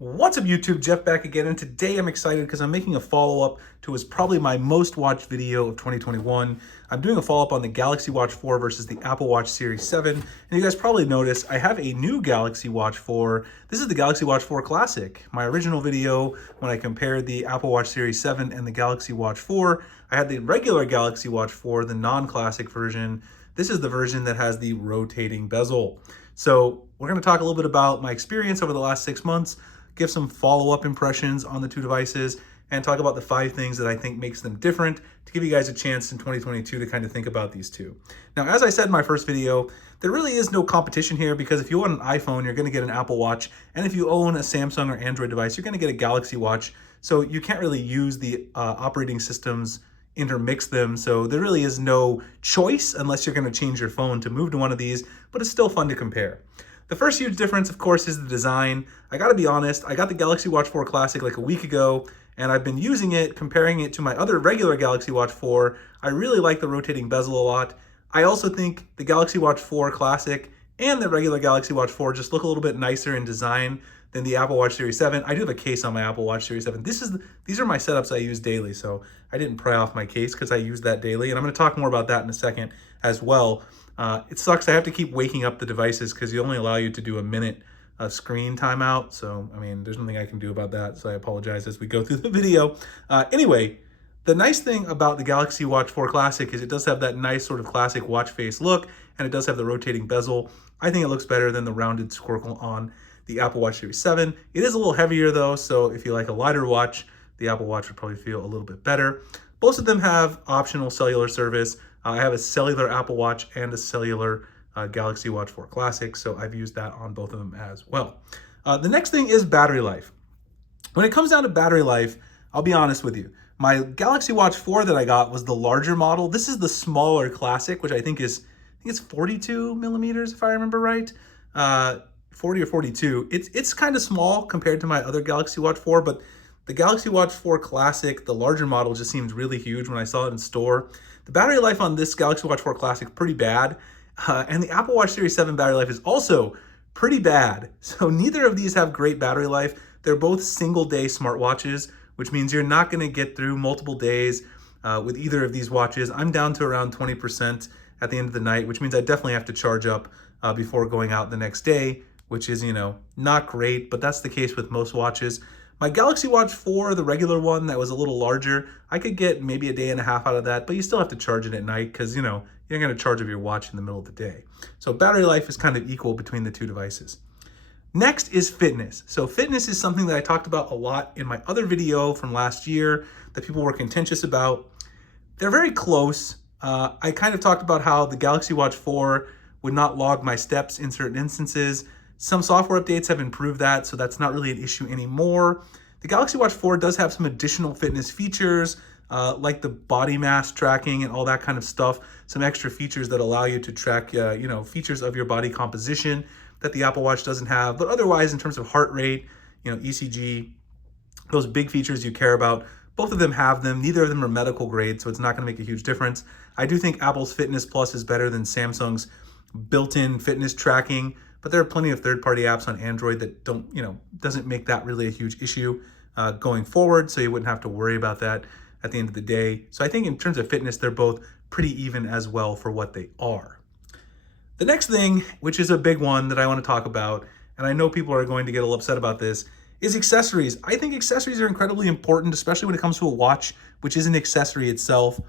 What's up YouTube, Jeff back again, and today I'm excited because I'm making a follow-up to what's probably my most watched video of 2021. I'm doing a follow-up on the Galaxy Watch 4 versus the Apple Watch Series 7, and you guys probably noticed I have a new Galaxy Watch 4. This is the Galaxy Watch 4 Classic. My original video, when I compared the Apple Watch Series 7 and the Galaxy Watch 4, I had the regular Galaxy Watch 4, the non-classic version. This is the version that has the rotating bezel. So we're going to talk a little bit about my experience over the last 6 months, give some follow-up impressions on the two devices, and talk about the 5 things that I think makes them different to give you guys a chance in 2022 to kind of think about these two. Now, as I said in my first video, there really is no competition here because if you own an iPhone, you're going to get an Apple Watch, and if you own a Samsung or Android device, you're going to get a Galaxy Watch. So you can't really use the operating systems, intermix them, so there really is no choice unless you're going to change your phone to move to one of these, but it's still fun to compare. The first huge difference, of course, is the design. I gotta be honest, I got the Galaxy Watch 4 Classic like a week ago, and I've been using it, comparing it to my other regular Galaxy Watch 4. I really like the rotating bezel a lot. I also think the Galaxy Watch 4 Classic and the regular Galaxy Watch 4 just look a little bit nicer in design than the Apple Watch Series 7. I do have a case on my Apple Watch Series 7. These are my setups I use daily, so I didn't pry off my case because I use that daily, and I'm gonna talk more about that in a second as well. It sucks. I have to keep waking up the devices because you only allow you to do a minute screen timeout. So, I mean, there's nothing I can do about that. So I apologize as we go through the video. Anyway, the nice thing about the Galaxy Watch 4 Classic is it does have that nice sort of classic watch face look, and it does have the rotating bezel. I think it looks better than the rounded squircle on the Apple Watch Series 7. It is a little heavier though, so if you like a lighter watch, the Apple Watch would probably feel a little bit better. Both of them have optional cellular service. I have a cellular Apple Watch and a cellular Galaxy Watch 4 Classic, so I've used that on both of them as well. The next thing is battery life. When it comes down to battery life, I'll be honest with you. My Galaxy Watch 4 that I got was the larger model. This is the smaller Classic, which I think it's 42 millimeters if I remember right. 40 or 42. It's kind of small compared to my other Galaxy Watch 4, but the Galaxy Watch 4 Classic, the larger model, just seemed really huge when I saw it in store. The battery life on this Galaxy Watch 4 Classic pretty bad, and the Apple Watch Series 7 battery life is also pretty bad. So neither of these have great battery life. They're both single-day smartwatches, which means you're not going to get through multiple days with either of these watches. I'm down to around 20% at the end of the night, which means I definitely have to charge up before going out the next day, which is, not great, but that's the case with most watches. My Galaxy Watch 4, the regular one that was a little larger, I could get maybe a day and a half out of that, but you still have to charge it at night because, you're going to charge up your watch in the middle of the day. So battery life is kind of equal between the two devices. Next is fitness. So fitness is something that I talked about a lot in my other video from last year that people were contentious about. They're very close. I kind of talked about how the Galaxy Watch 4 would not log my steps in certain instances. Some software updates have improved that, so that's not really an issue anymore. The Galaxy Watch 4 does have some additional fitness features, like the body mass tracking and all that kind of stuff. Some extra features that allow you to track, features of your body composition that the Apple Watch doesn't have. But otherwise, in terms of heart rate, ECG, those big features you care about, both of them have them. Neither of them are medical grade, so it's not going to make a huge difference. I do think Apple's Fitness Plus is better than Samsung's built-in fitness tracking. But there are plenty of third-party apps on Android that doesn't make that really a huge issue going forward, so you wouldn't have to worry about that at the end of the day. So I think in terms of fitness, they're both pretty even as well for what they are. The next thing, which is a big one that I want to talk about, and I know people are going to get a little upset about this, is accessories. I think accessories are incredibly important, especially when it comes to a watch, which is an accessory itself.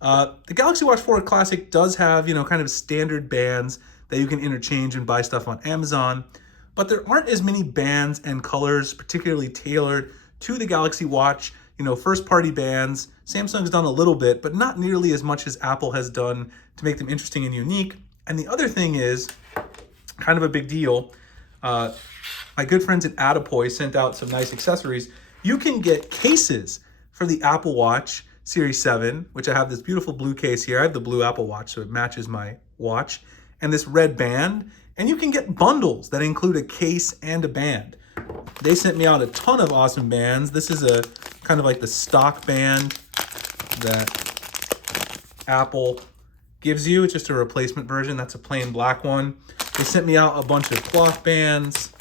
The Galaxy Watch 4 Classic does have, kind of standard bands that you can interchange and buy stuff on Amazon, but there aren't as many bands and colors particularly tailored to the Galaxy Watch. First-party bands, Samsung's done a little bit, but not nearly as much as Apple has done to make them interesting and unique. And the other thing is, kind of a big deal, my good friends at Attapoy sent out some nice accessories. You can get cases for the Apple Watch Series 7, which I have this beautiful blue case here. I have the blue Apple Watch, so it matches my watch, and this red band, and you can get bundles that include a case and a band. They sent me out a ton of awesome bands. This is a kind of like the stock band that Apple gives you. It's just a replacement version. That's a plain black one. They sent me out a bunch of cloth bands.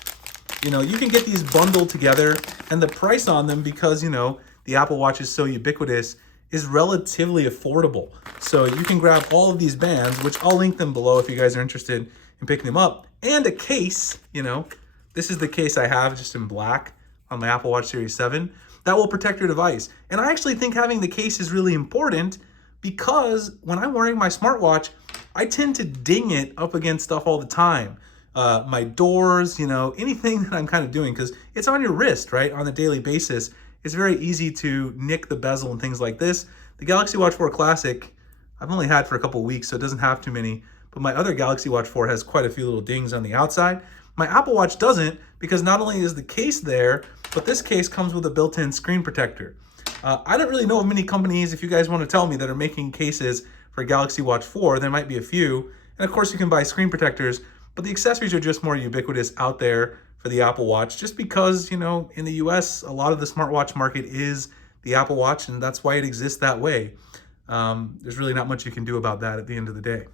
You know, you can get these bundled together, and the price on them, because, you know, the Apple Watch is so ubiquitous, is relatively affordable. So you can grab all of these bands, which I'll link them below if you guys are interested in picking them up, and a case. You know, this is the case I have just in black on my Apple Watch Series 7 that will protect your device. And I actually think having the case is really important, because when I'm wearing my smartwatch, I tend to ding it up against stuff all the time. My doors, you know, anything that I'm kind of doing, because it's on your wrist, right, on a daily basis. It's very easy to nick the bezel and things like this. The Galaxy Watch 4 Classic, I've only had for a couple weeks, so it doesn't have too many, but my other Galaxy Watch 4 has quite a few little dings on the outside. My Apple Watch doesn't, because not only is the case there, but this case comes with a built-in screen protector. I don't really know of many companies, if you guys want to tell me, that are making cases for Galaxy Watch 4. There might be a few. And of course you can buy screen protectors, but the accessories are just more ubiquitous out there for the Apple Watch, just because, you know, in the US, a lot of the smartwatch market is the Apple Watch, and that's why it exists that way. There's really not much you can do about that at the end of the day.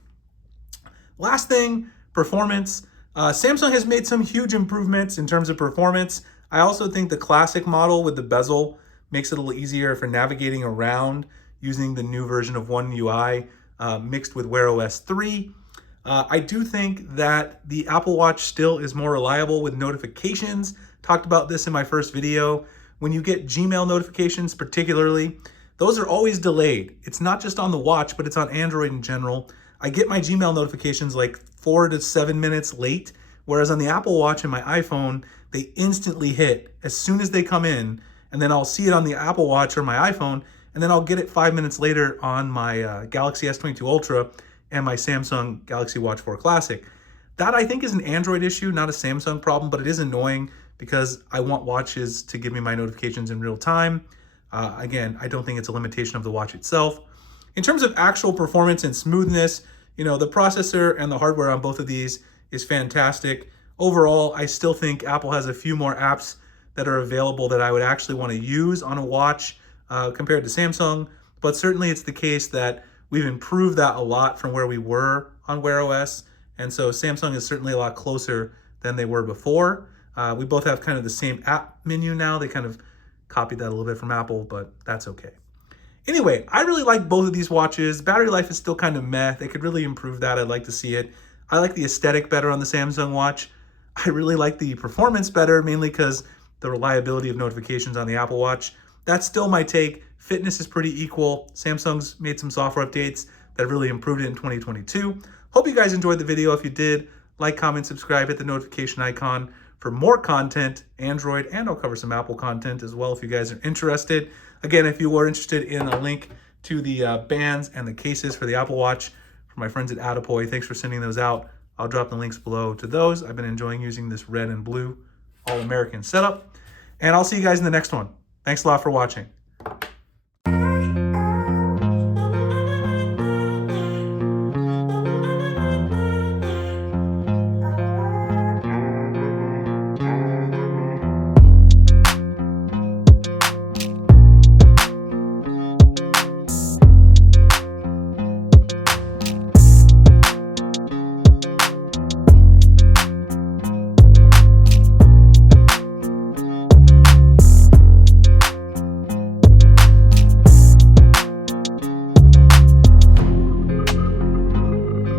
Last thing, performance. Samsung has made some huge improvements in terms of performance. I also think the classic model with the bezel makes it a little easier for navigating around using the new version of One UI mixed with Wear OS 3. I do think that the Apple Watch still is more reliable with notifications. Talked about this in my first video. When you get Gmail notifications particularly, those are always delayed. It's not just on the watch, but it's on Android in general. I get my Gmail notifications like 4 to 7 minutes late, whereas on the Apple Watch and my iPhone, they instantly hit as soon as they come in, and then I'll see it on the Apple Watch or my iPhone, and then I'll get it 5 minutes later on my Galaxy S22 Ultra and my Samsung Galaxy Watch 4 Classic. That, I think, is an Android issue, not a Samsung problem, but it is annoying because I want watches to give me my notifications in real time. Again, I don't think it's a limitation of the watch itself. In terms of actual performance and smoothness, you know, the processor and the hardware on both of these is fantastic. Overall, I still think Apple has a few more apps that are available that I would actually want to use on a watch compared to Samsung, but certainly it's the case that we've improved that a lot from where we were on Wear OS, and so Samsung is certainly a lot closer than they were before. We both have kind of the same app menu now. They kind of copied that a little bit from Apple, but that's okay. Anyway, I really like both of these watches. Battery life is still kind of meh. They could really improve that. I'd like to see it. I like the aesthetic better on the Samsung watch. I really like the performance better, mainly because the reliability of notifications on the Apple Watch. That's still my take. Fitness is pretty equal. Samsung's made some software updates that have really improved it in 2022. Hope you guys enjoyed the video. If you did, like, comment, subscribe, hit the notification icon for more content, Android, and I'll cover some Apple content as well if you guys are interested. Again, if you are interested in a link to the bands and the cases for the Apple Watch from my friends at Attapoy, thanks for sending those out. I'll drop the links below to those. I've been enjoying using this red and blue all-American setup. And I'll see you guys in the next one. Thanks a lot for watching.